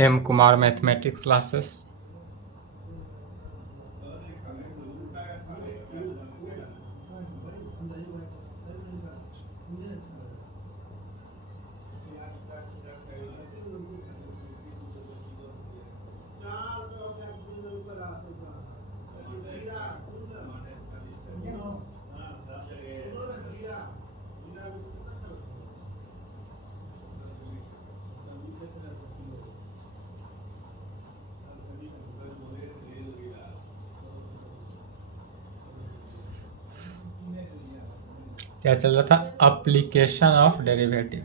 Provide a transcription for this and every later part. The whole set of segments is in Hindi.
M Kumar mathematics classes. क्या चल रहा था? Application of derivative.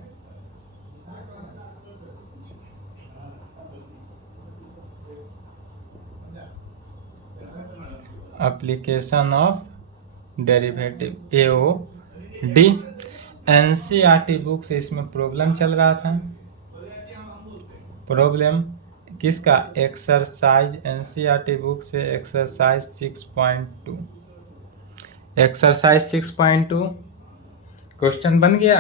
Application of derivative AOD। NCERT book से इसमें प्रॉब्लम चल रहा था। प्रॉब्लम किसका? एक्सरसाइज NCERT बुक से एक्सरसाइज 6.2। एक्सरसाइज 6.2 क्वेश्चन बन गया।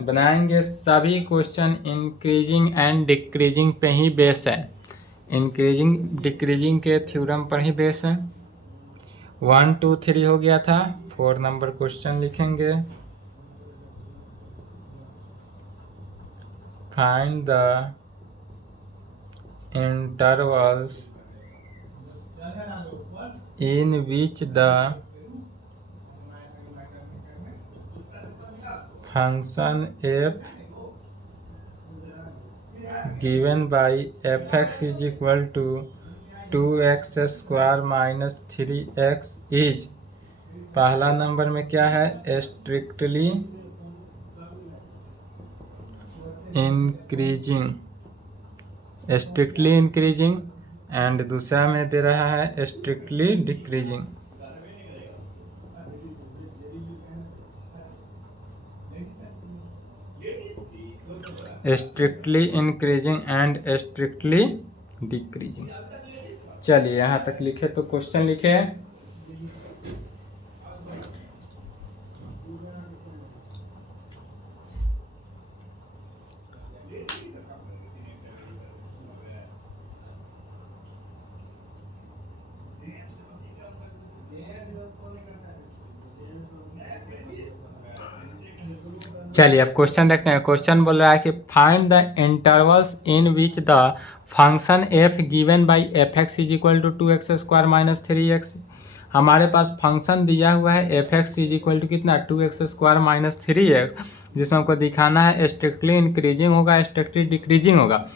बनाएंगे सभी क्वेश्चन इंक्रीजिंग एंड डिक्रीजिंग पे ही बेस है। इंक्रीजिंग डिक्रीजिंग के थ्योरम पर ही बेस है। 1 2 3 हो गया था। 4 नंबर क्वेश्चन लिखेंगे। Find the intervals in which the function f given by fx is equal to 2x square minus 3x is। पहला नंबर में क्या है? स्ट्रिक्टली इंक्रीजिंग एंड दूसरा में दे रहा है strictly decreasing. Strictly increasing and strictly decreasing. चलिए यहाँ तक लिखे तो क्वेश्चन लिखे। चलिए अब क्वेश्चन देखते हैं। क्वेश्चन बोल रहा है कि find the intervals in which the function f given by fx is equal to 2x square minus 3x। हमारे पास फंक्शन दिया हुआ है fx इज इक्वल टू कितना? 2x स्क्वायर माइनस 3x, जिसमें हमको दिखाना है स्ट्रिक्टली इंक्रीजिंग होगा स्ट्रिक्टली डिक्रीजिंग होगा।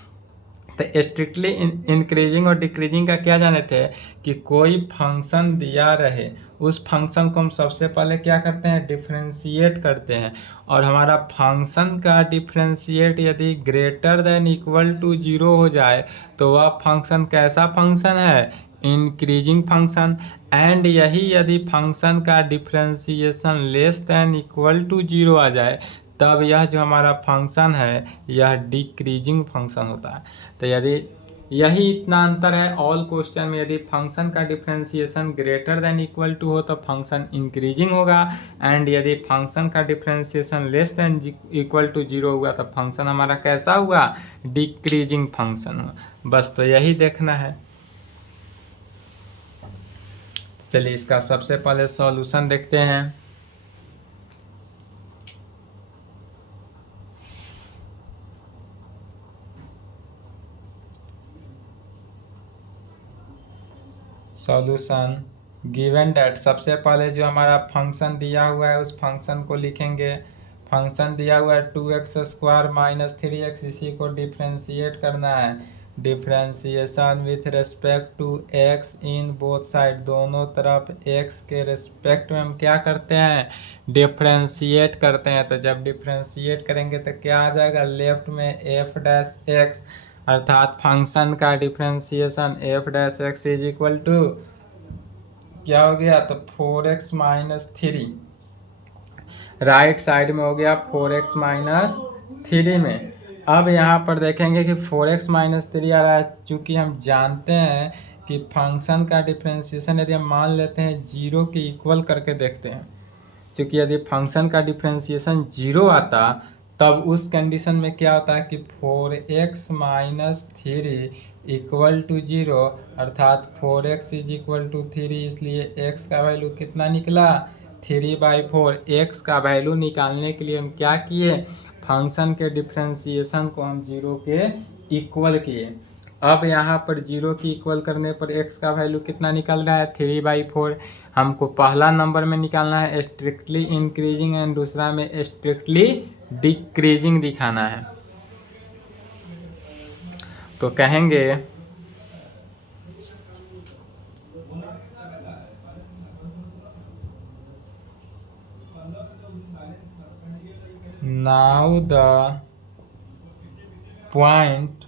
तो स्ट्रिक्टली इंक्रीजिंग और डिक्रीजिंग का क्या जाने थे कि कोई फंक्शन दिया रहे उस फंक्शन को हम सबसे पहले क्या करते हैं? डिफ्रेंशिएट करते हैं। और हमारा फंक्शन का डिफ्रेंशिएट यदि ग्रेटर देन इक्वल टू 0 हो जाए तो वह फंक्शन कैसा फंक्शन है? Increasing function. एंड यही यदि फंक्शन का differentiation less than equal to 0 आ जाए तब यह जो हमारा फंक्शन है यह डिक्रीजिंग फंक्शन होता है। तो यदि यही इतना अंतर है ऑल क्वेश्चन में, यदि फंक्शन का differentiation greater than equal to हो तो फंक्शन इंक्रीजिंग होगा, एंड यदि फंक्शन का differentiation less than equal to 0 हुआ तो फंक्शन हमारा कैसा हुआ? डिक्रीजिंग फंक्शन हुआ। बस तो यही देखना है। चलिए इसका सबसे पहले सॉल्यूशन देखते हैं। सॉल्यूशन गिवन डेट, सबसे पहले जो हमारा फंक्शन दिया हुआ है उस फंक्शन को लिखेंगे। फंक्शन दिया हुआ है 2x स्क्वायर माइनस 3x, इसी को डिफ्रेंशिएट करना है। Differentiation with respect to x in both side, दोनों तरफ x के रेस्पेक्ट में हम क्या करते हैं? डिफ्रेंशिएट करते हैं। तो जब डिफ्रेंशिएट करेंगे तो क्या आ जाएगा? लेफ्ट में f डैश x, अर्थात फंक्शन का differentiation f dash x is equal to क्या हो गया? तो 4x माइनस 3, राइट साइड में हो गया 4x माइनस 3 में। अब यहाँ पर देखेंगे कि 4x माइनस 3 आ रहा है। चूँकि हम जानते हैं कि फंक्शन का डिफ्रेंशिएशन यदि हम मान लेते हैं 0 के इक्वल करके देखते हैं, चूँकि यदि फंक्शन का डिफ्रेंशिएशन 0 आता तब उस कंडीशन में क्या होता है कि 4x माइनस 3 इक्वल टू 0, अर्थात 4x इज इक्वल टू 3, इसलिए x का वैल्यू कितना निकला 3/4। x का वैल्यू निकालने के लिए हम क्या किए, फंक्शन के डिफ्रेंसिएशन को हम 0 के इक्वल किए। अब यहाँ पर 0 की इक्वल करने पर x का वैल्यू कितना निकल रहा है 3/4। हमको पहला नंबर में निकालना है स्ट्रिक्टली इंक्रीजिंग एंड दूसरा में स्ट्रिक्टली डिक्रीजिंग दिखाना है। तो कहेंगे नाउ द पॉइंट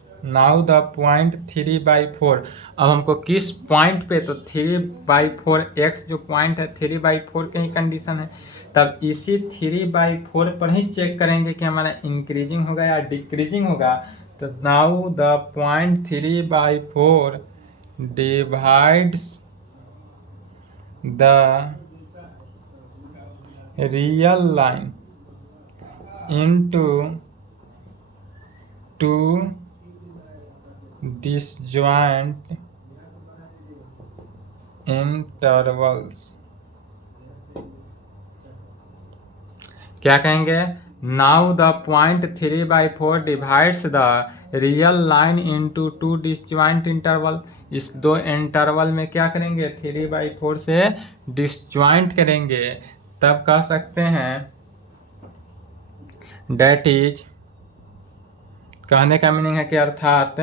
3/4। अब हमको किस पॉइंट पे, तो 3/4 x जो पॉइंट है 3/4 के ही कंडीशन है, तब इसी 3/4 पर ही चेक करेंगे कि हमारा इंक्रीजिंग होगा या डिक्रीजिंग होगा। तो now the point 3/4 divides the real line into 2 disjoint intervals। क्या कहेंगे, now the point 3/4 divides the real line into 2 disjoint interval. इस दो इंटरवल में क्या करेंगे 3/4 से डिसजॉइंट करेंगे, तब कह सकते हैं डेट इज, कहने का मीनिंग है कि अर्थात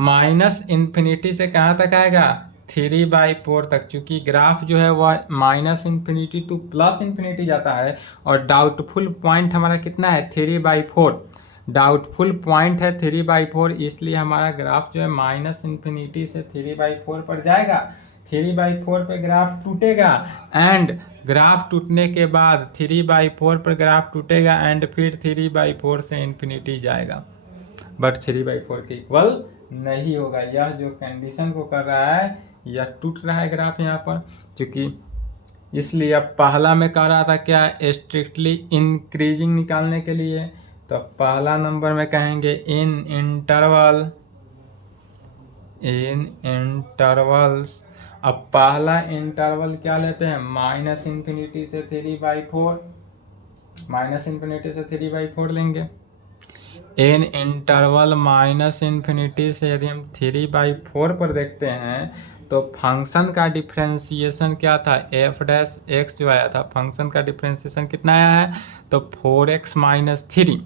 माइनस इन्फिनिटी से कहाँ तक आएगा 3/4 तक। चूंकि ग्राफ जो है वह minus infinity two plus infinity जाता है और डाउटफुल पॉइंट हमारा कितना है 3/4, डाउटफुल पॉइंट है 3/4, इसलिए हमारा ग्राफ जो है माइनस इन्फिनिटी से 3/4 पर जाएगा। 3/4 पे ग्राफ टूटेगा एंड ग्राफ टूटने के बाद 3/4 पर ग्राफ टूटेगा एंड फिर 3/4 से इन्फिनिटी जाएगा, बट 3/4 के इक्वल नहीं होगा। यह जो कंडीशन को कर रहा है यह टूट रहा है ग्राफ यहाँ पर, क्योंकि इसलिए अब पहला में कह रहा था क्या स्ट्रिक्टली इंक्रीजिंग निकालने के लिए, तो पहला नंबर में कहेंगे इन इंटरवल्स। अब पहला इंटरवल क्या लेते हैं माइनस इन्फिनिटी से 3/4, माइनस इन्फिनिटी से 3/4 लेंगे। इन इंटरवल माइनस इन्फिनिटी से यदि हम 3/4 पर देखते हैं तो फंक्शन का डिफ्रेंसिएशन क्या था f' जो आया था, फंक्शन का डिफ्रेंसिएशन कितना आया है तो 4x माइनस 3।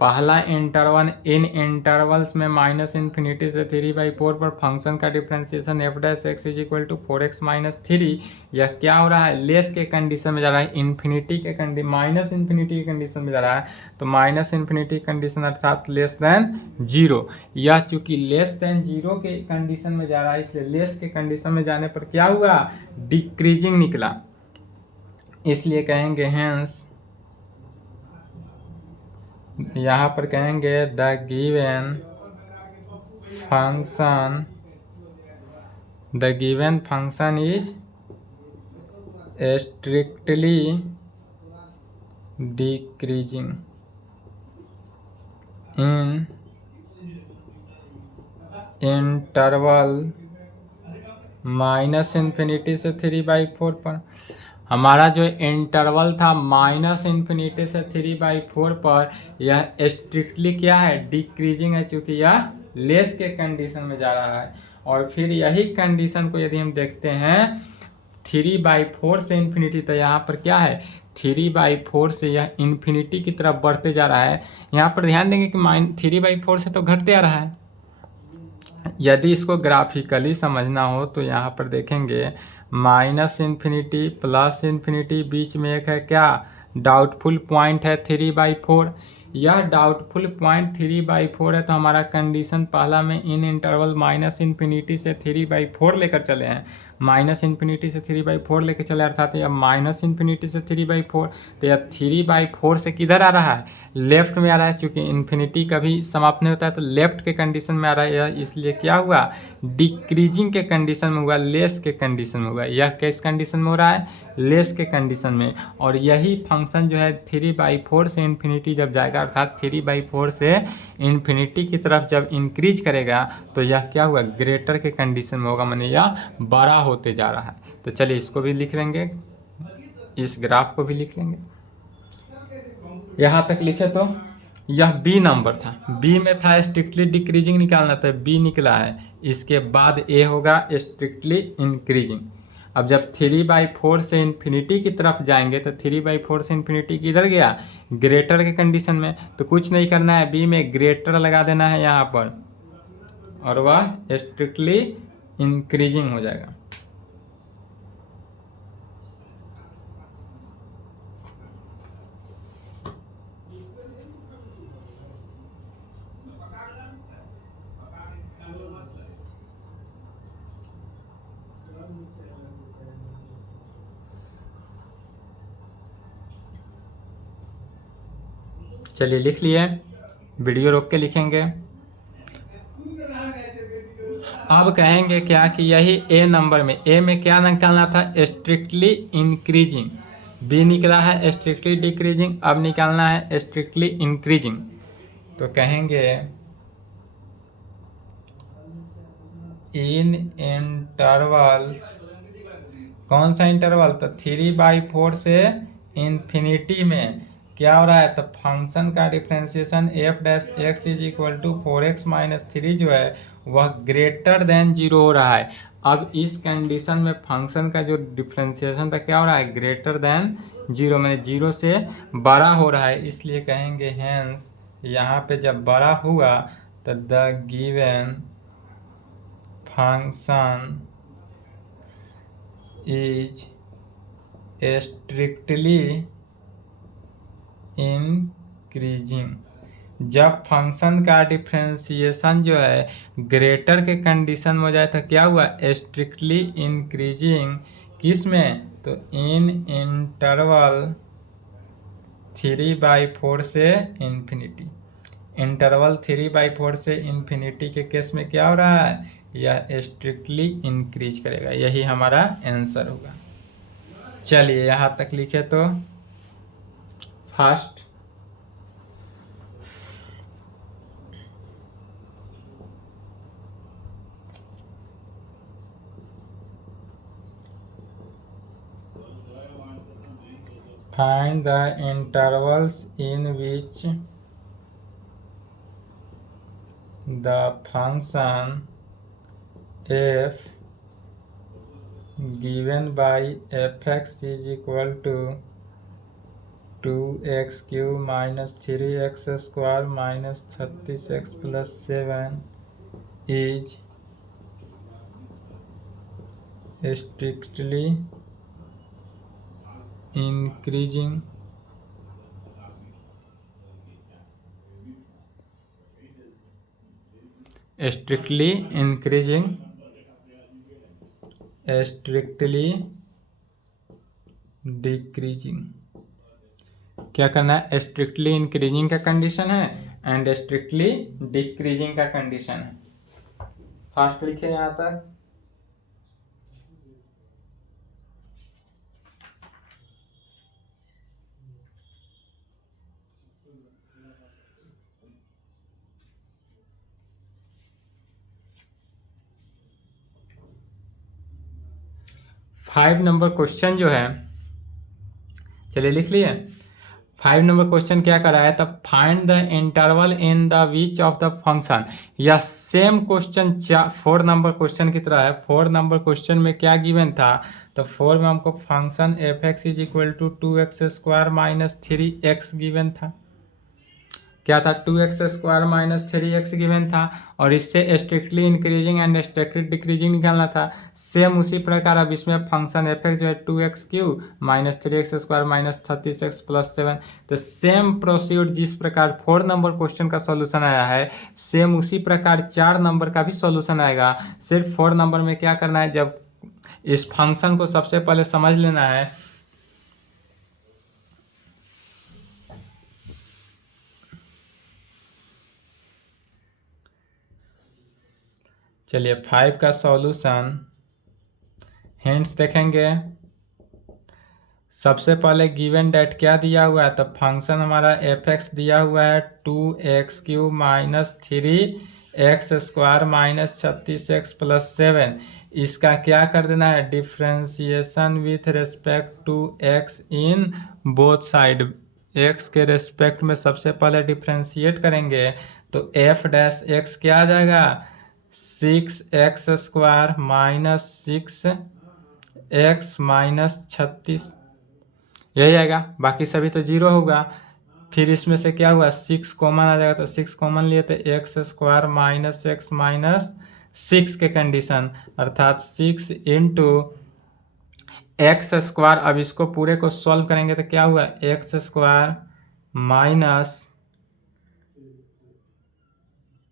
पहला इंटरवल इन इंटरवल्स में माइनस इन्फिनिटी से 3/4 पर फंक्शन का differentiation f' is equal to 4x minus 3। यह क्या हो रहा है लेस के कंडीशन में जा रहा है, इन्फिनिटी के माइनस इन्फिनिटी के कंडीशन में जा रहा है, तो माइनस इन्फिनिटी कंडीशन अर्थात लेस देन 0। यह चूंकि लेस देन 0 के कंडीशन में जा रहा है, इसलिए लेस के कंडीशन में जाने पर क्या हुआ डिक्रीजिंग निकला, इसलिए कहेंगे हेंस, यहाँ पर कहेंगे the given function is strictly decreasing in interval minus infinity से 3/4 पर। हमारा जो इंटरवल था माइनस इन्फिनिटी से 3/4 पर, यह स्ट्रिक्टली क्या है डिक्रीजिंग है, क्योंकि यह लेस के कंडीशन में जा रहा है। और फिर यही कंडीशन को यदि हम देखते हैं 3/4 से इन्फिनिटी, तो यहाँ पर क्या है 3/4 से यह इन्फिनिटी की तरफ बढ़ते जा रहा है। यहाँ पर ध्यान देंगे कि 3/4 से तो घटते आ रहा है। यदि इसको ग्राफिकली समझना हो तो यहाँ पर देखेंगे माइनस इन्फिनिटी प्लस इन्फिनिटी, बीच में एक है क्या डाउटफुल पॉइंट है 3/4। यह डाउटफुल पॉइंट 3/4 है, तो हमारा कंडीशन पहला में इन इंटरवल माइनस इन्फिनिटी से 3/4 लेकर चले हैं। माइनस इन्फिनिटी से 3/4 लेके चले, अर्थात यह माइनस इन्फिनिटी से 3/4, तो यह 3/4 से किधर आ रहा है, लेफ्ट में आ रहा है। चूँकि इन्फिनिटी कभी समाप्त नहीं होता है तो लेफ्ट के कंडीशन में आ रहा है यह, इसलिए क्या हुआ, डिक्रीजिंग के कंडीशन में हुआ, लेस के कंडीशन में हुआ। यह किस कंडीशन में हो रहा है, लेस के कंडीशन में। और यही फंक्शन जो है 3/4 से इन्फिनिटी जब जाएगा, अर्थात 3/4 से इन्फिनिटी की तरफ जब इंक्रीज करेगा तो यह क्या हुआ, ग्रेटर के कंडीशन में होगा, माने यह बड़ा होते जा रहा है। तो चलिए इसको भी लिख लेंगे, इस ग्राफ को भी लिख लेंगे। यहाँ तक लिखे तो यह बी नंबर था, बी में था स्ट्रिक्टली डिक्रीजिंग निकालना, तो बी निकला है। इसके बाद ए होगा स्ट्रिक्टली इंक्रीजिंग। अब जब 3/4 से इन्फिनिटी की तरफ जाएंगे तो 3/4 से इन्फिनिटी किधर गया, ग्रेटर के कंडीशन में। तो कुछ नहीं करना है, बी में ग्रेटर लगा देना है यहाँ पर, और वह स्ट्रिक्टली इंक्रीजिंग हो जाएगा। चलिए लिख लिए, वीडियो रोक के लिखेंगे। अब कहेंगे क्या कि यही ए नंबर में, ए में क्या निकालना था, स्ट्रिक्टली इंक्रीजिंग। बी निकला है स्ट्रिक्टली डिक्रीजिंग, अब निकालना है स्ट्रिक्टली इंक्रीजिंग। तो कहेंगे इन इंटरवल्स, कौन सा इंटरवल, तो 3/4 से इन्फिनिटी में क्या हो रहा है, तो फंक्शन का differentiation F dash X is equal to 4x-3 जो है वह ग्रेटर देन 0 हो रहा है। अब इस कंडीशन में फंक्शन का जो डिफ्रेंशिएशन था क्या हो रहा है, ग्रेटर देन 0, मैंने 0 से बड़ा हो रहा है। इसलिए कहेंगे हेंस, यहाँ पे जब बड़ा हुआ तो the given function is strictly increasing. जब फंक्शन का डिफ्रेंशिएशन जो है ग्रेटर के कंडीशन में हो जाए तो क्या हुआ, स्ट्रिक्टली इंक्रीजिंग। किस में, तो इन इंटरवल 3/4 से इन्फिनिटी। इंटरवल 3/4 से इन्फिनिटी के केस में क्या हो रहा है, यह स्ट्रिक्टली इंक्रीज करेगा। यही हमारा आंसर होगा। चलिए यहाँ तक लिखे तो first, find the intervals in which the function f given by fx is equal to 2x cube minus 3x square minus 36x plus 7 is strictly increasing strictly decreasing। क्या करना है, स्ट्रिक्टली इंक्रीजिंग का कंडीशन है एंड स्ट्रिक्टली डिक्रीजिंग का कंडीशन है। फर्स्ट लिखे यहाँ तक, फाइव नंबर क्वेश्चन जो है, चलिए लिख लिए। 5 नंबर क्वेश्चन क्या कराया, तब find the interval in the which of the function. या सेम क्वेश्चन 4 नंबर क्वेश्चन की तरह है। 4 नंबर क्वेश्चन में क्या गिवन था, तो 4 में हमको function F X is equal to 2x² minus 3x given था। क्या था, 2x² माइनस 3x गिवन था, और इससे strictly increasing and strictly decreasing निकालना था। सेम उसी प्रकार अब इसमें फंक्शन एफ एक्स जो है 2x³ minus 3x² minus 36x plus 7। तो सेम प्रोसीड जिस प्रकार 4 नंबर क्वेश्चन का सॉल्यूशन आया है, सेम उसी प्रकार 4 नंबर का भी सॉल्यूशन आएगा। सिर्फ 4 नंबर में क्या करना है, जब इस फंक्शन को सबसे पहले समझ लेना है। चलिए 5 का सॉल्यूशन हिंट्स देखेंगे। सबसे पहले गिवन डेट क्या दिया हुआ है, तो फंक्शन हमारा एफ एक्स दिया हुआ है 2x³ minus 3x² minus 36x+7। इसका क्या कर देना है, differentiation with respect to x in both side. x के रेस्पेक्ट में सबसे पहले डिफ्रेंशिएट करेंगे तो f डैश x क्या आ जाएगा, 6x² माइनस 6x माइनस 36 यही आएगा, बाकी सभी तो जीरो होगा। फिर इसमें से क्या हुआ, 6 कॉमन आ जाएगा, तो 6 कॉमन लिए तो x² माइनस x माइनस 6 के कंडीशन, अर्थात 6 इंटू x²। अब इसको पूरे को सॉल्व करेंगे तो क्या हुआ, x² minus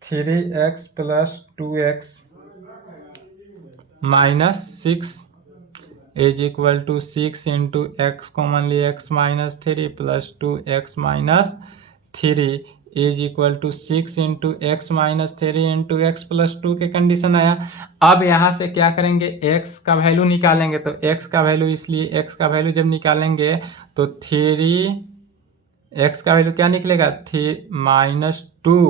3x plus 2x minus 6 is equal to 6 into X common लिए x minus 3 plus 2x minus 3 is equal to 6 into X minus 3 into X plus 2 के कंडीशन आया। अब यहाँ से क्या करेंगे, x का वैल्यू निकालेंगे, तो x का वैल्यू, इसलिए x का वैल्यू जब निकालेंगे तो 3 x का वैल्यू क्या निकलेगा, माइनस 2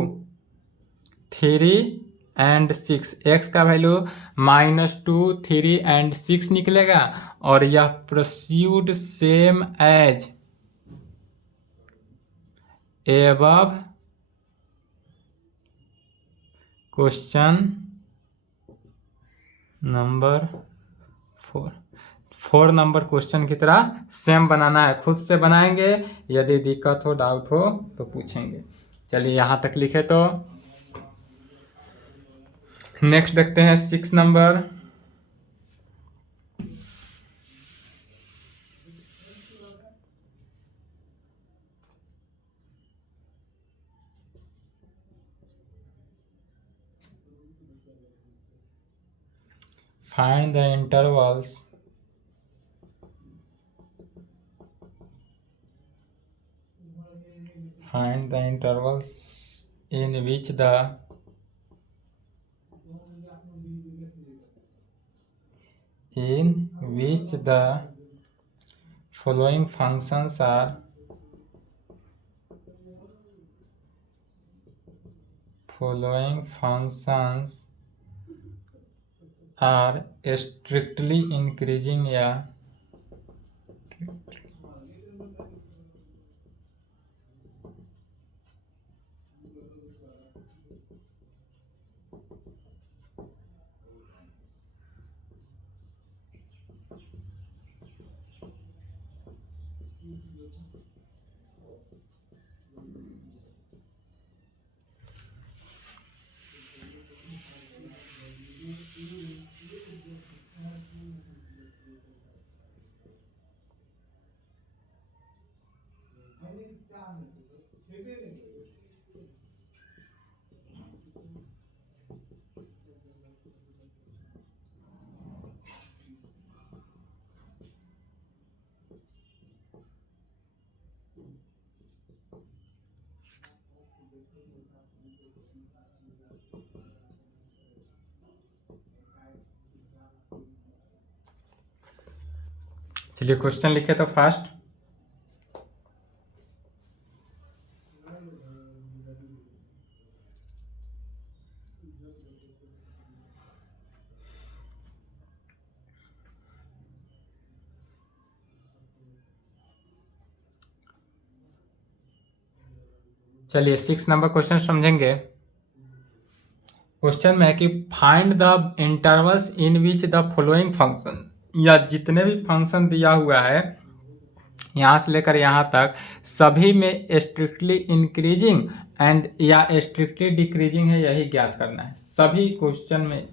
3 एंड 6, x का वैल्यू -2 3 एंड 6 निकलेगा। और यह proceed same as above question number 4 number question की तरह सेम बनाना है, खुद से बनाएंगे, यदि दिक्कत हो डाउट हो तो पूछेंगे। चलिए यहाँ तक लिखे तो नेक्स्ट देखते हैं 6 number. Find the intervals in which the following functions are strictly increasing या चलिए क्वेश्चन लिखे तो फास्ट। चलिए 6 नंबर क्वेश्चन समझेंगे। क्वेश्चन में है कि find the intervals in which the following function, या जितने भी फंक्शन दिया हुआ है यहाँ से लेकर यहाँ तक सभी में स्ट्रिक्टली इंक्रीजिंग एंड या स्ट्रिक्टली डिक्रीजिंग है, यही ज्ञात करना है। सभी क्वेश्चन में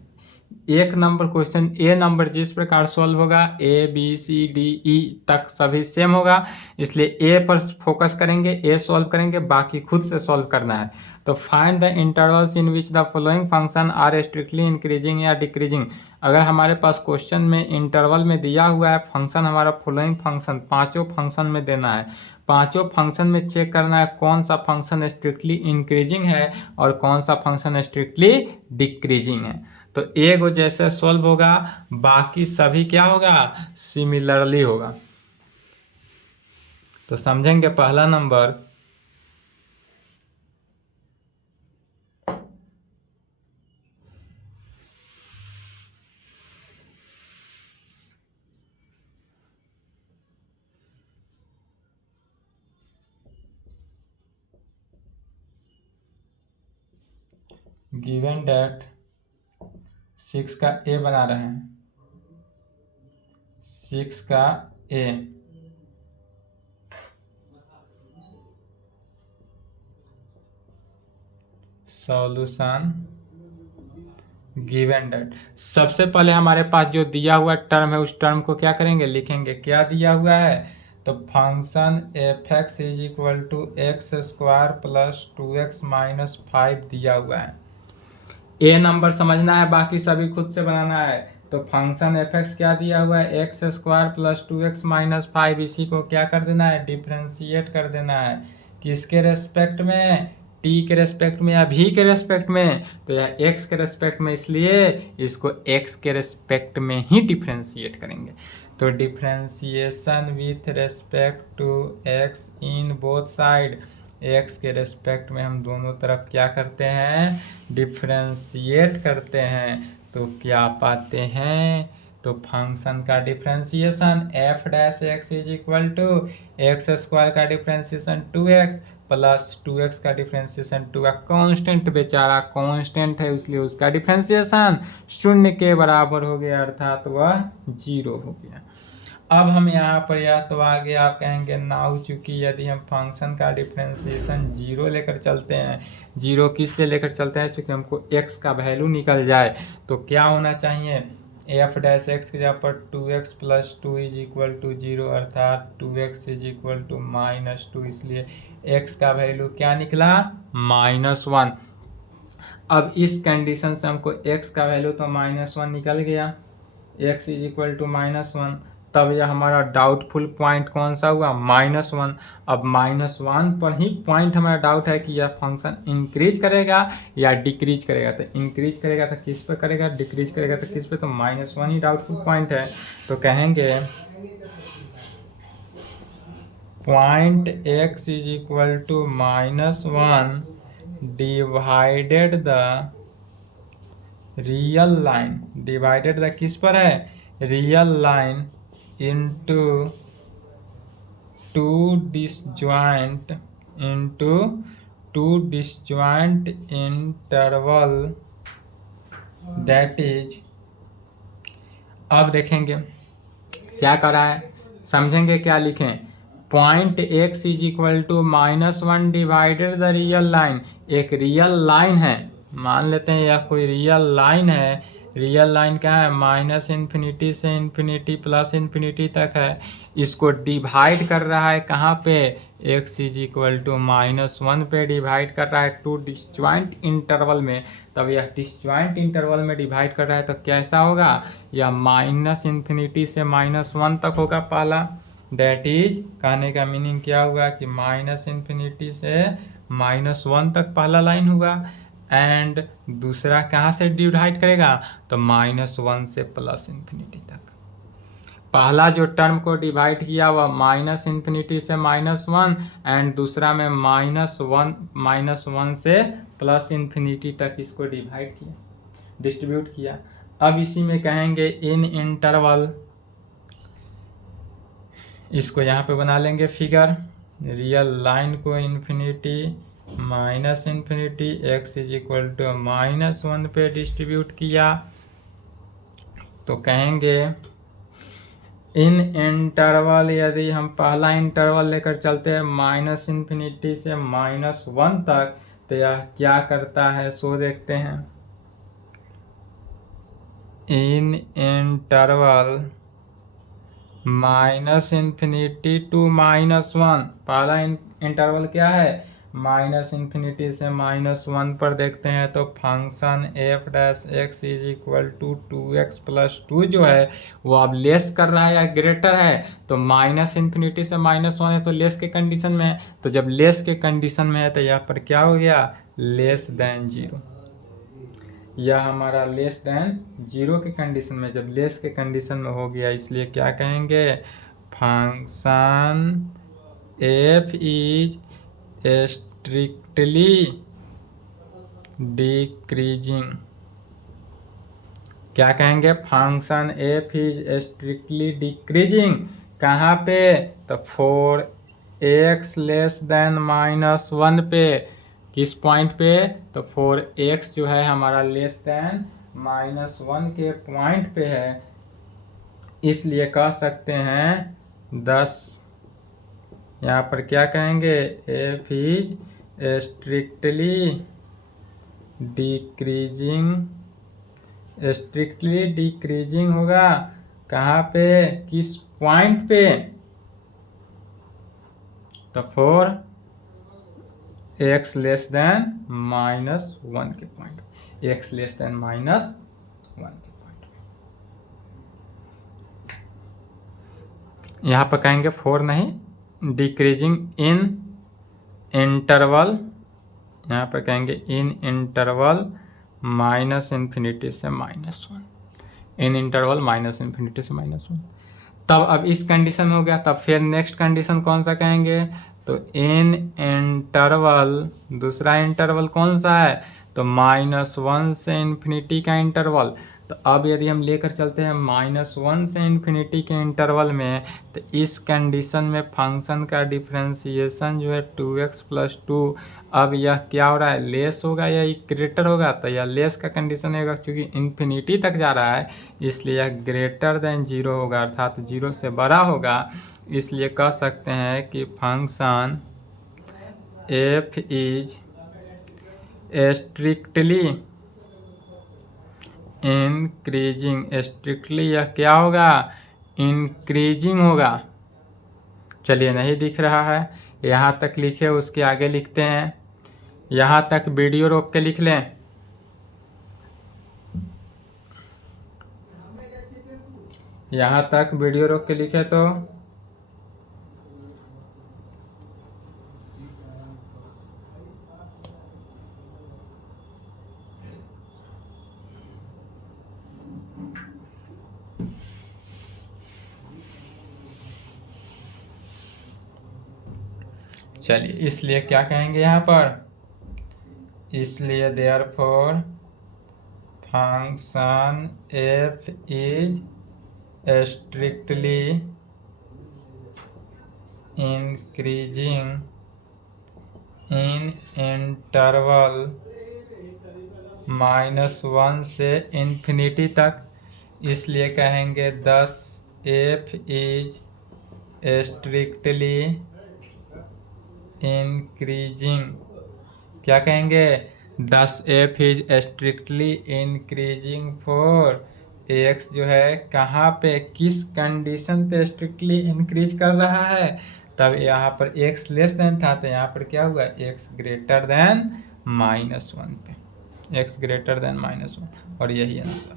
एक नंबर क्वेश्चन ए नंबर जिस प्रकार सॉल्व होगा A B C D E तक सभी सेम होगा, इसलिए ए पर फोकस करेंगे, ए सॉल्व करेंगे, बाकी खुद से सॉल्व करना है। तो find the intervals in which the following function are strictly increasing या डिक्रीजिंग। अगर हमारे पास क्वेश्चन में इंटरवल में दिया हुआ है फंक्शन, हमारा फॉलोइंग फंक्शन पांचों फंक्शन में देना है, पांचों फंक्शन में चेक करना है कौन सा फंक्शन स्ट्रिक्टली इंक्रीजिंग है और कौन सा फंक्शन स्ट्रिक्टली डिक्रीजिंग है। तो एक जैसे सॉल्व होगा, बाकी सभी क्या होगा, सिमिलरली होगा। तो समझेंगे पहला नंबर, गिवन डेट 6 का ए बना रहे हैं, 6 का ए, सॉल्यूशन गिवन डेट। सबसे पहले हमारे पास जो दिया हुआ टर्म है उस टर्म को क्या करेंगे, लिखेंगे। क्या दिया हुआ है, तो function F X is equal to x square plus 2x minus 5 दिया हुआ है। ए नंबर समझना है, बाकी सभी खुद से बनाना है। तो फंक्शन एफ एक्स क्या दिया हुआ है, x square plus 2x minus 5, इसी को क्या कर देना है, डिफ्रेंशिएट कर देना है। किसके रेस्पेक्ट में, टी के रेस्पेक्ट में या भी के रेस्पेक्ट में, तो यह एक्स के रेस्पेक्ट में, इसलिए इसको एक्स के रेस्पेक्ट में ही डिफ्रेंशिएट करेंगे। तो differentiation with respect to X in both side, X के रेस्पेक्ट में हम दोनों तरफ क्या करते हैं, डिफ्रेंशिएट करते हैं। तो क्या पाते हैं, तो फंक्शन का differentiation F dash X is equal to x square का डिफ्रेंशिएशन 2x प्लस 2x का डिफ्रेंशिएशन 2x, कांस्टेंट बेचारा कांस्टेंट है इसलिए उसका डिफ्रेंशिएशन शून्य के बराबर हो गया, अर्थात वह 0 हो गया। अब हम यहाँ पर या तो आगे आप कहेंगे नाउ, चूंकि यदि हम फंक्शन का डिफ्रेंशिएशन 0 लेकर चलते हैं, 0 किस लिए लेकर चलते हैं, चूंकि हमको x का वैल्यू निकल जाए, तो क्या होना चाहिए, एफ डैश एक्स के जगह पर 2x plus 2 is equal to 0, अर्थात 2x इज इक्वल टू -2, इसलिए x का वैल्यू क्या निकला, -1। अब इस कंडीशन से हमको x का वैल्यू तो -1 निकल गया, x इज इक्वल टू -1, तब यह हमारा डाउटफुल पॉइंट कौन सा हुआ, -1। अब -1 पर ही पॉइंट हमारा डाउट है कि यह फंक्शन इंक्रीज करेगा या डिक्रीज करेगा। तो इंक्रीज करेगा तो किस पे करेगा, डिक्रीज करेगा तो किस पे, तो -1 ही डाउटफुल पॉइंट है। तो कहेंगे point x is equal to -1 divided the real line, divided the किस पर है, real line, into two disjoint interval that is। अब देखेंगे क्या कर रहा है, समझेंगे क्या लिखें, point x is equal to -1 divided the real line. एक रियल लाइन है, मान लेते हैं यह कोई रियल लाइन है, रियल लाइन क्या है, -∞ से इन्फिनिटी प्लस इन्फिनिटी तक है। इसको डिवाइड कर रहा है कहाँ पे, x इज इक्वल टू -1 पे डिवाइड कर रहा है टू डिसजॉइंट इंटरवल में। तब यह डिसजॉइंट इंटरवल में डिवाइड कर रहा है तो कैसा होगा, यह -∞ से -1 तक होगा पहला। डेट इज, कहने का मीनिंग क्या हुआ कि -∞ से -1 तक पहला लाइन हुआ, एंड दूसरा कहाँ से डिवाइड करेगा, तो -1 से +∞ तक। पहला जो टर्म को डिवाइड किया वह -∞ से -1, एंड दूसरा में -1 से +∞ तक इसको डिवाइड किया, डिस्ट्रीब्यूट किया। अब इसी में कहेंगे इन इंटरवल, इसको यहाँ पे बना लेंगे फिगर, रियल लाइन को infinity -∞ x is equal to -1 पे डिस्ट्रीब्यूट किया, तो कहेंगे इन इंटरवल, यदि हम पहला इंटरवल लेकर चलते हैं -∞ से -1 तक, तो यह क्या करता है सो देखते हैं। इन इंटरवल -∞ to -1। पहला इंटरवल क्या है, -∞ से -1 पर देखते हैं तो function f dash x is equal to 2x+2 जो है वो अब लेस कर रहा है या ग्रेटर है, तो -∞ से -1 है तो लेस के कंडीशन में है, तो जब लेस के कंडीशन में है तो यहाँ पर क्या हो गया, लेस देन 0। यह हमारा लेस देन 0 के कंडीशन में, जब लेस के कंडीशन में हो गया इसलिए क्या कहेंगे, function f is strictly decreasing. क्या कहेंगे, function f is strictly decreasing. कहाँ पे, तो फॉर x लेस देन -1 पे, किस पॉइंट पे, तो फॉर x जो है हमारा लेस देन -1 के पॉइंट पे है, इसलिए कह सकते हैं 10। यहाँ पर क्या कहेंगे, f is strictly decreasing. Strictly decreasing होगा कहाँ पे, किस पॉइंट पे, तो फॉर x लेस देन -1 के पॉइंट, x लेस देन -1 के पॉइंट। यहाँ पर कहेंगे 4 नहीं, डिक्रीजिंग इन इंटरवल, यहाँ पर कहेंगे इन इंटरवल -∞ से -1, इन इंटरवल -∞ से -1। तब अब इस कंडीशन में हो गया, तब फिर नेक्स्ट कंडीशन कौन सा कहेंगे, तो इन इंटरवल, दूसरा इंटरवल कौन सा है, तो -1 से ∞ का इंटरवल। तो अब यदि हम लेकर चलते हैं -1 से ∞ के इंटरवल में, तो इस कंडीशन में फंक्शन का डिफरेंशिएशन जो है 2x+2, अब यह क्या हो रहा है, लेस होगा या ग्रेटर होगा, तो यह लेस का कंडीशन होगा क्योंकि इन्फिनिटी तक जा रहा है, इसलिए यह ग्रेटर देन 0 होगा, अर्थात 0 से बड़ा होगा। इसलिए कह सकते हैं कि function f is strictly increasing. Strictly यह क्या होगा, इंक्रीजिंग होगा। चलिए नहीं दिख रहा है, यहाँ तक लिखे, उसके आगे लिखते हैं, यहाँ तक वीडियो रोक के लिख लें। यहाँ तक वीडियो रोक के लिखे तो चलिए, इसलिए क्या कहेंगे यहाँ पर, इसलिए therefore function f is strictly increasing in interval -1 से ∞ तक, इसलिए कहेंगे 10 f इज स्ट्रिक्टली इंक्रीजिंग। क्या कहेंगे, 10 f is strictly increasing for x जो है कहाँ पे, किस कंडीशन पे स्ट्रिक्टली इंक्रीज कर रहा है, तब यहाँ पर x लेस देन था तो यहाँ पर क्या हुआ, x ग्रेटर देन -1 पे, x ग्रेटर देन -1, और यही आंसर।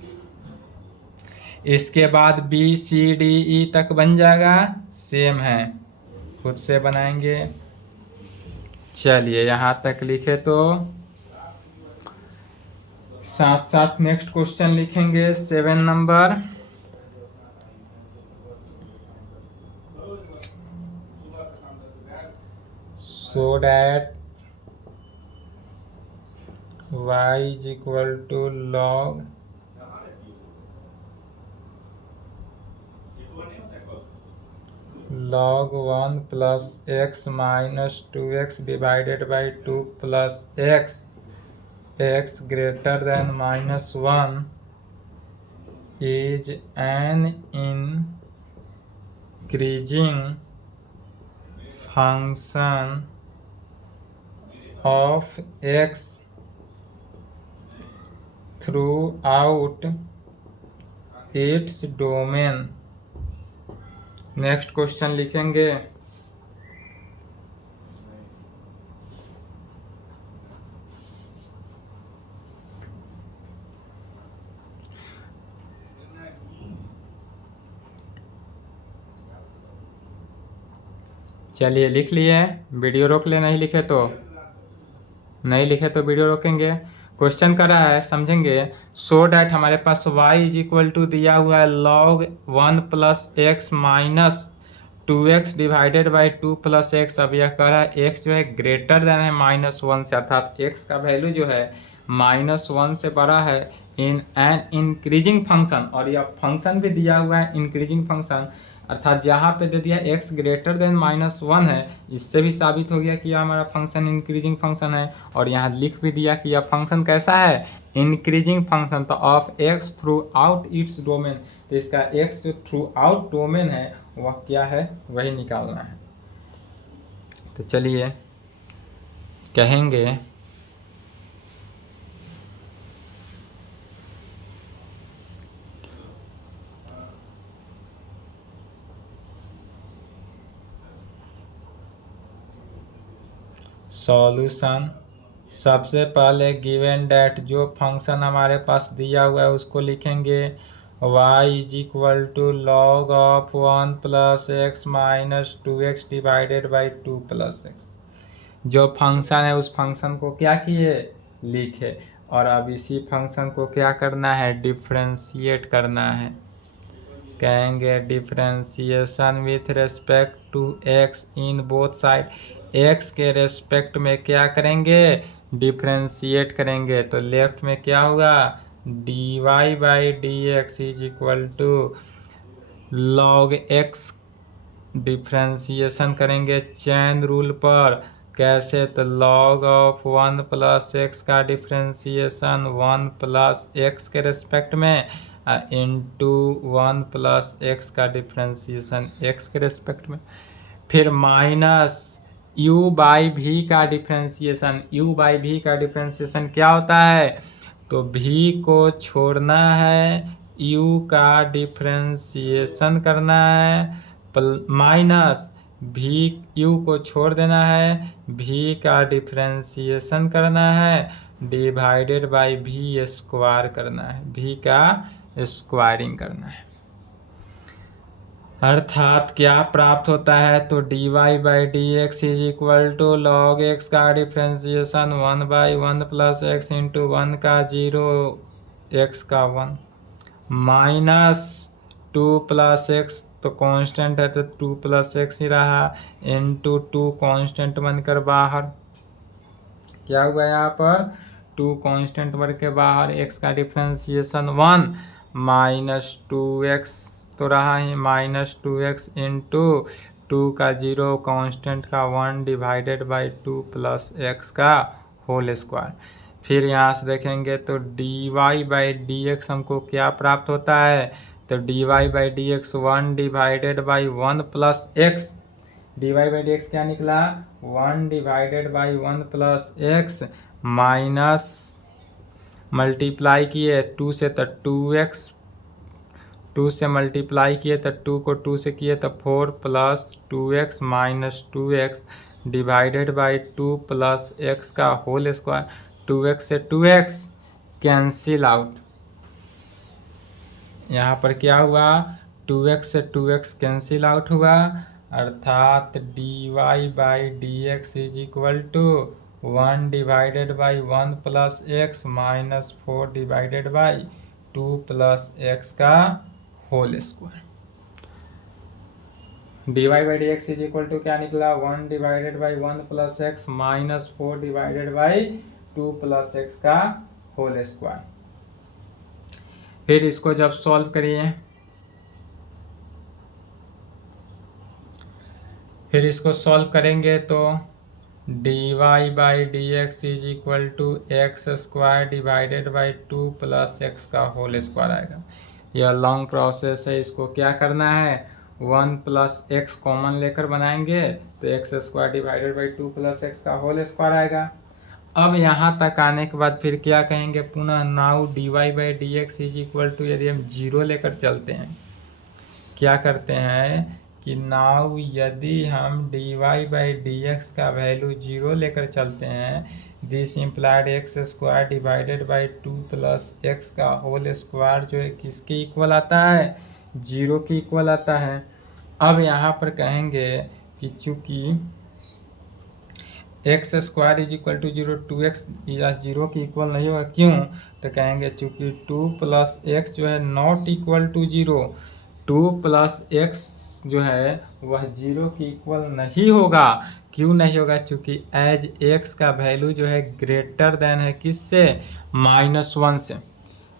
इसके बाद B C D E तक बन जाएगा, सेम है, खुद से बनाएंगे। चलिए यहाँ तक लिखे तो साथ साथ नेक्स्ट क्वेश्चन लिखेंगे 7 number. so that y is equal to log log 1 plus x minus 2x divided by 2 plus x greater than -1 is an increasing function of x throughout its domain. Next question लिखेंगे, चलिए लिख लिए, वीडियो रोक ले, नहीं लिखे तो वीडियो रोकेंगे। क्वेश्चन कर रहा है, समझेंगे। सो डैट हमारे पास y इज इक्वल टू दिया हुआ है log 1 plus x minus 2x divided by 2 plus x. अब यह कह रहा है x जो है ग्रेटर देन है -1 से, अर्थात x का वैल्यू जो है -1 से बड़ा है इन एन इंक्रीजिंग फंक्शन, और यह फंक्शन भी दिया हुआ है इंक्रीजिंग फंक्शन, अर्थात यहाँ पे दे दिया x ग्रेटर देन -1 है। इससे भी साबित हो गया कि यह हमारा फंक्शन इंक्रीजिंग फंक्शन है, और यहाँ लिख भी दिया कि यह फंक्शन कैसा है, इंक्रीजिंग फंक्शन। तो of x through out its domain, तो इसका x जो थ्रू आउट डोमेन है वह क्या है, वही निकालना है। तो चलिए कहेंगे सॉल्यूशन। सबसे पहले गिवन डैट जो फंक्शन हमारे पास दिया हुआ है उसको लिखेंगे y is equal to log of 1 plus x minus 2x divided by 2 plus x. जो फंक्शन है उस फंक्शन को क्या किए, लिखे, और अब इसी फंक्शन को क्या करना है, डिफ्रेंशिएट करना है। कहेंगे differentiation with respect to x in both side. x के रेस्पेक्ट में क्या करेंगे, डिफ्रेंशिएट करेंगे। तो लेफ्ट में क्या होगा, dy by d x is equal to log x, differentiation करेंगे चेन रूल पर। कैसे, तो लॉग ऑफ 1 प्लस एक्स का डिफ्रेंशिएशन 1 प्लस एक्स के रेस्पेक्ट में इंटू 1 प्लस एक्स का डिफ्रेंशिएशन एक्स के रेस्पेक्ट में, फिर माइनस u बाई v का डिफ्रेंशिएशन। u बाई v का डिफ्रेंशिएशन क्या होता है, तो v को छोड़ना है, u का डिफ्रेंशिएशन करना है, माइनस v, u को छोड़ देना है, v का डिफ्रेंशिएशन करना है, डिवाइडेड बाई v स्क्वायर करना है, v का स्क्वायरिंग करना है। अर्थात क्या प्राप्त होता है, तो dy by d x is equal to log x का differentiation 1 by 1 plus x into 1 का 0 एक्स का 1 माइनस 2 प्लस एक्स, तो कांस्टेंट है तो 2 प्लस एक्स ही रहा, इंटू 2 कांस्टेंट बनकर बाहर, क्या हुआ यहाँ पर, 2 कांस्टेंट बन के बाहर, x का डिफ्रेंशिएशन 1 माइनस 2x तो रहा ही, माइनस 2x इंटू 2 का 0 कांस्टेंट का 1 डिवाइडेड बाई 2 प्लस एक्स का होल स्क्वायर। फिर यहाँ से देखेंगे तो dy बाई डी एक्स हमको क्या प्राप्त होता है, तो dy by d x 1 divided by 1 plus x, dy by d x क्या निकला, 1 divided by 1 plus x, minus multiply किए 2 से तो 2x, 2 से मल्टीप्लाई किए तो 2 को 2 से किए तो 4 plus 2x minus 2x divided by 2 plus x का होल स्क्वायर। 2x से 2x कैंसिल आउट, यहाँ पर क्या हुआ, 2x से 2x कैंसिल आउट हुआ, अर्थात dy by d x is equal to 1 divided by 1 plus x minus 4 divided by 2 plus x का whole square. dy by d x is equal to क्या निकला, 1 divided by 1 plus x minus 4 divided by 2 plus x का होल स्क्वायर। फिर इसको जब सॉल्व करिए, फिर इसको सॉल्व करेंगे तो dy by d x is equal to x square divided by 2 plus x का होल स्क्वायर आएगा। यह लॉन्ग प्रोसेस है, इसको क्या करना है, 1 प्लस एक्स कॉमन लेकर बनाएंगे तो x square divided by 2 plus x का होल स्क्वायर आएगा। अब यहाँ तक आने के बाद फिर क्या कहेंगे, पुनः now dy by d x is equal to, यदि हम जीरो लेकर चलते हैं, क्या करते हैं कि नाउ यदि हम dy बाई डी एक्स का वैल्यू जीरो लेकर चलते हैं, this implied x square divided by 2 plus x का होल स्क्वायर जो है किसके इक्वल आता है, जीरो के इक्वल आता है। अब यहाँ पर कहेंगे कि चूंकि x square is equal to zero, 2x या जीरो की इक्वल नहीं होगा, क्यों, तो कहेंगे चूंकि 2 प्लस एक्स जो है not equal to zero, 2 plus x जो है वह जीरो की इक्वल नहीं होगा। क्यों नहीं होगा, चूंकि एज एक्स का वैल्यू जो है ग्रेटर देन है किससे, -1 से।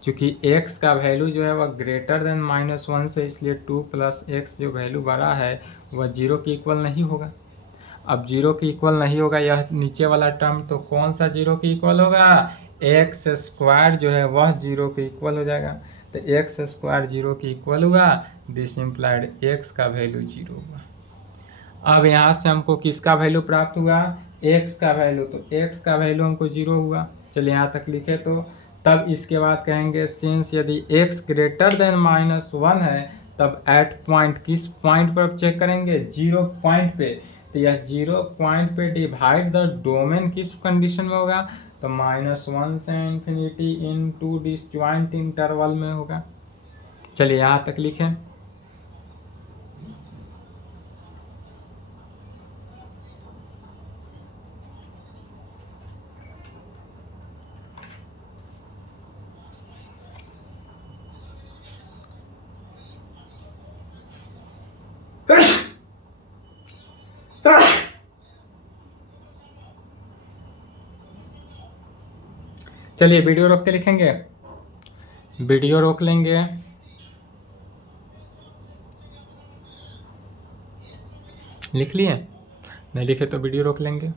चूंकि एक्स का वैल्यू जो है वह ग्रेटर देन -1 से, इसलिए 2 प्लस एक्स जो वैल्यू बड़ा है वह जीरो की इक्वल नहीं होगा। अब जीरो की इक्वल नहीं होगा यह नीचे वाला टर्म, तो कौन सा जीरो की इक्वल होगा, एक्स स्क्वायर जो है वह जीरो की इक्वल हो जाएगा। तो एक्स स्क्वायर जीरो की इक्वल हुआ, दिस इम्प्लाइड एक्स का वैल्यू जीरो हुआ। अब यहाँ से हमको किसका वैल्यू प्राप्त हुआ, एक्स का वैल्यू, तो एक्स का वैल्यू हमको जीरो हुआ। चलिए यहाँ तक लिखे, तो तब इसके बाद कहेंगे सिंस यदि एक्स ग्रेटर देन -1 है, तब एट पॉइंट, किस पॉइंट पर चेक करेंगे, जीरो पॉइंट पे। तो यह जीरो पॉइंट पे डिवाइड द डोमेन किस कंडीशन में होगा, तो -1 से infinity in two disjoint interval में होगा। चलिए यहाँ तक लिखें। चलिए वीडियो रोक के लिखेंगे, वीडियो रोक लेंगे। लिख लिए, नहीं लिखे तो वीडियो रोक लेंगे,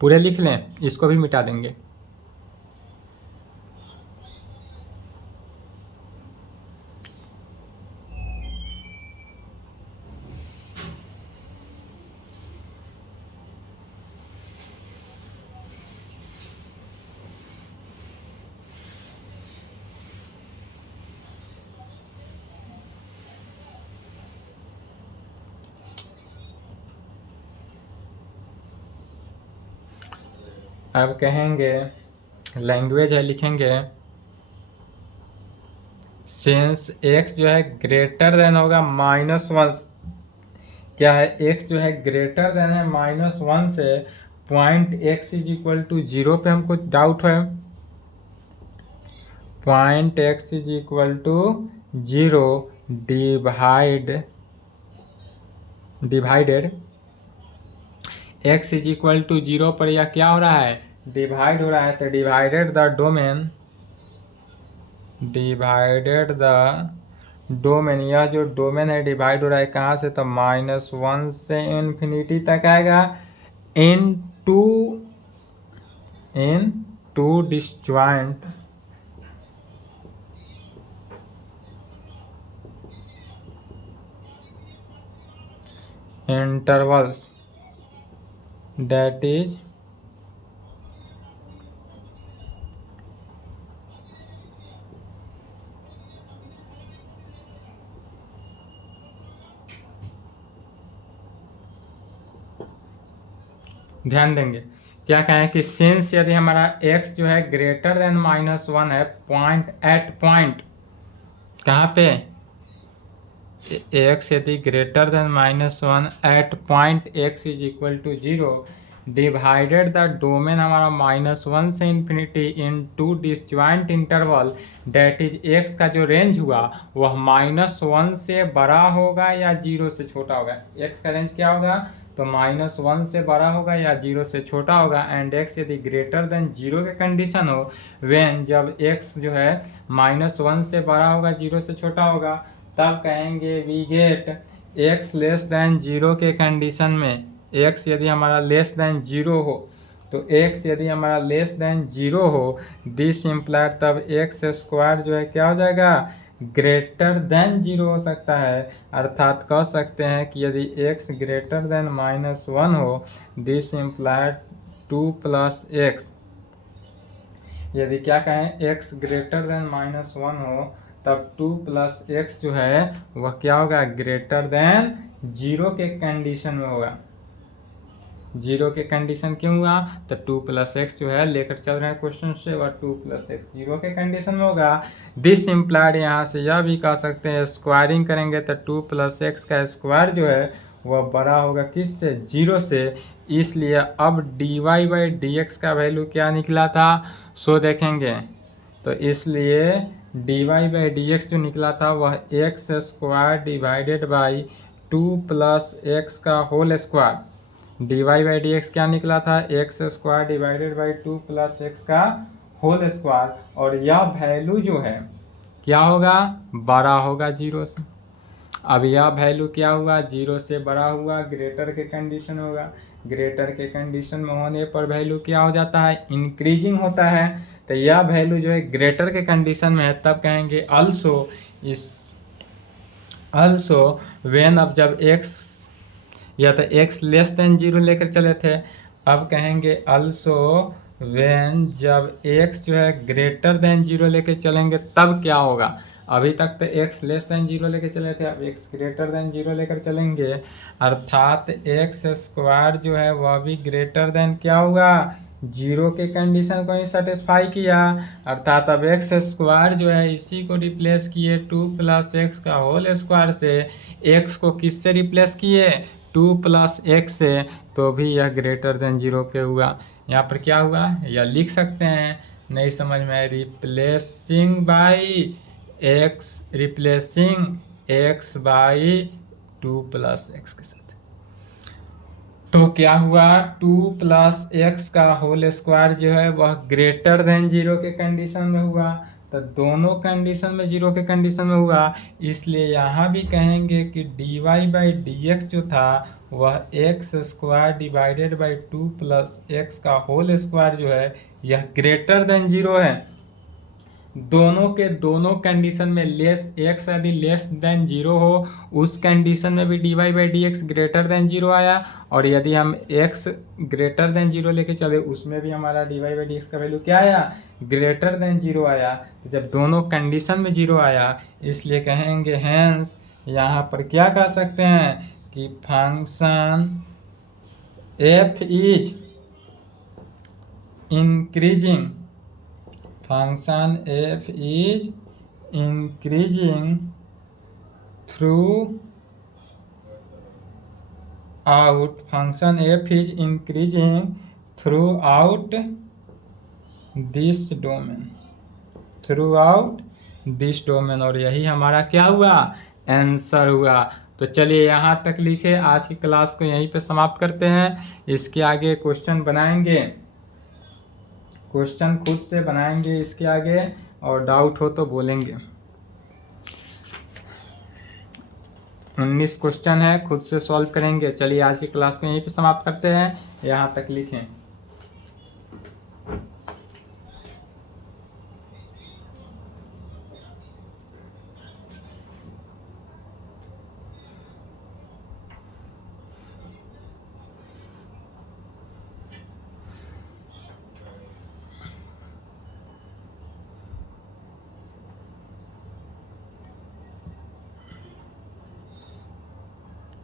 पूरे लिख लें, इसको भी मिटा देंगे। अब कहेंगे लैंग्वेज है, लिखेंगे सिंस x जो है ग्रेटर देन होगा -1, क्या है, x जो है ग्रेटर देन है -1 से, point x is equal to zero पे हमको डाउट है, point x is equal to zero divided x is equal to zero पर यह क्या हो रहा है, डिवाइड हो रहा है, तो डिवाइडेड द डोमेन, यह जो डोमेन है डिवाइड हो रहा है कहाँ से, तो -1 से इन्फिनिटी तक आएगा, in two disjoint intervals, that is ध्यान देंगे, क्या कहें कि सिंस यदि हमारा x जो है ग्रेटर देन -1 है, पॉइंट कहाँ पे, x यदि greater than -1 at point x is equal to zero, divided the domain हमारा -1 से infinity in two disjoint interval, that is x का जो रेंज हुआ वह -1 से बड़ा होगा या जीरो से छोटा होगा, x का रेंज क्या होगा, तो -1 से बड़ा होगा या जीरो से छोटा होगा, एंड x यदि ग्रेटर देन जीरो के कंडीशन हो, व्हेन जब x जो है -1 से बड़ा होगा जीरो से छोटा होगा, तब कहेंगे we get x less than zero के कंडीशन में, x यदि हमारा लेस देन जीरो हो, तो x यदि हमारा लेस देन जीरो हो, दिस इम्प्लाइड तब x स्क्वायर जो है क्या हो जाएगा, ग्रेटर देन जीरो हो सकता है, अर्थात कह सकते हैं कि यदि x ग्रेटर देन -1 हो, दिस इम्प्लाइड 2 प्लस एक्स, यदि क्या कहें x ग्रेटर देन -1 हो तब 2 प्लस एक्स जो है वह क्या होगा, ग्रेटर देन 0 के कंडीशन में होगा। 0 के कंडीशन क्यों हुआ, तो 2 प्लस एक्स जो है लेकर चल रहे हैं क्वेश्चन से, वह 2 प्लस एक्स 0 के कंडीशन में होगा। दिस इम्प्लाइड, यहाँ से यह भी कह सकते हैं स्क्वायरिंग करेंगे तो 2 प्लस एक्स का स्क्वायर जो है वह बड़ा होगा किससे, 0 से। इसलिए अब dy बाई डी एक्स का वैल्यू क्या निकला था, सो देखेंगे। तो इसलिए dy बाई डी एक्स जो निकला था वह x square divided by 2 plus x का whole square. dy by d x क्या निकला था, x square divided by 2 plus x का होल स्क्वायर। और यह वैल्यू जो है क्या होगा, बड़ा होगा 0 से। अब यह वैल्यू क्या हुआ, 0 से बड़ा हुआ, ग्रेटर के कंडीशन होगा। ग्रेटर के कंडीशन में होने पर वैल्यू क्या हो जाता है, इंक्रीजिंग होता है। तो यह वैल्यू जो है ग्रेटर के कंडीशन में है, तब कहेंगे अल्सो व्हेन, अब जब x या तो x लेस देन 0 लेकर चले थे, अब कहेंगे अल्सो व्हेन जब x जो है ग्रेटर देन 0 लेकर चलेंगे तब क्या होगा। अभी तक तो x लेस देन 0 लेकर चले थे, अब x ग्रेटर देन 0 लेकर चलेंगे, अर्थात x स्क्वायर जो है वह भी ग्रेटर देन क्या होगा, 0 के कंडीशन को ही सेटिस्फाई किया। अर्थात अब एक्स स्क्वायर जो है इसी को रिप्लेस किए 2 प्लस एक्स का होल स्क्वायर से, एक्स को किससे रिप्लेस किए, 2 प्लस एक्स से, तो भी यह ग्रेटर देन 0 के हुआ। यहाँ पर क्या हुआ, यह लिख सकते हैं, नहीं समझ में आए, replacing x by 2 plus x के साथ। तो क्या हुआ, 2 प्लस एक्स का होल स्क्वायर जो है वह ग्रेटर देन 0 के कंडीशन में हुआ। तो दोनों कंडीशन में 0 के कंडीशन में हुआ, इसलिए यहाँ भी कहेंगे कि dy बाई डी एक्स जो था वह x square divided by 2 plus x का होल स्क्वायर जो है यह ग्रेटर देन 0 है। दोनों के दोनों कंडीशन में एक्स यदि लेस देन 0 हो उस कंडीशन में भी dy by d x greater than 0 आया, और यदि हम x ग्रेटर देन 0 लेके चले उसमें भी हमारा dy बाई डी एक्स का वैल्यू क्या आया, ग्रेटर देन 0 आया। तो जब दोनों कंडीशन में 0 आया, इसलिए कहेंगे हैंस, यहाँ पर क्या कह सकते हैं कि function f is increasing, function f is increasing throughout, function f is increasing throughout this domain, और यही हमारा क्या हुआ, आंसर हुआ। तो चलिए यहाँ तक लिखे, आज की क्लास को यहीं पे समाप्त करते हैं। इसके आगे क्वेश्चन बनाएंगे, क्वेश्चन खुद से बनाएंगे इसके आगे, और डाउट हो तो बोलेंगे। 19 क्वेश्चन है, खुद से सॉल्व करेंगे। चलिए आज की क्लास को यहीं पे समाप्त करते हैं, यहाँ तक लिखें।